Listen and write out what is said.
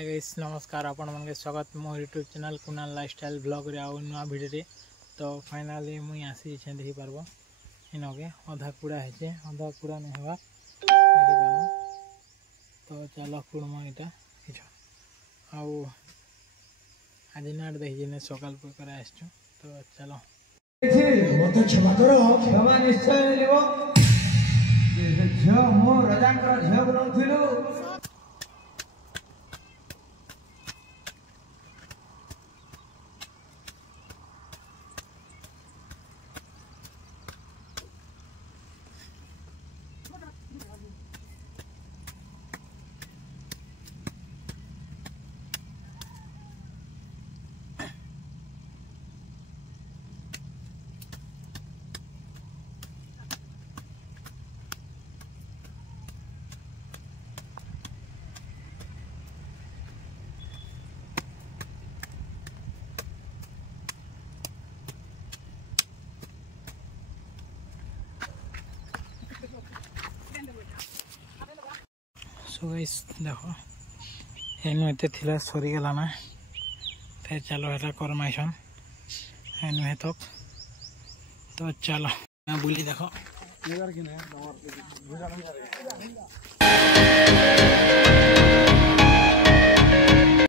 Hi guys नमस्कार आपण मन स्वागत मो YouTube channel Kunal lifestyle blog रे आउ नुआ वीडियो रे। तो फाइनली मुई आसी छे देखि पारबो इनके अधा कूड़ा है अधा कूड़ा नहीं हवा देखि पारबो। तो चलो कुड़मा इटा किछ आउ आज नाट देखि ने सकाल पर करे आछो। तो चलो मते क्षमा करो क्षमा निश्चय लिबो जे झ मो राजांकर झ बनौथिलु। सो गाइस देखो एनु एते थिला सरी गेला ना ते चलो एटा करमाइसन एनु हेतक। तो चलो मैं बोली देखो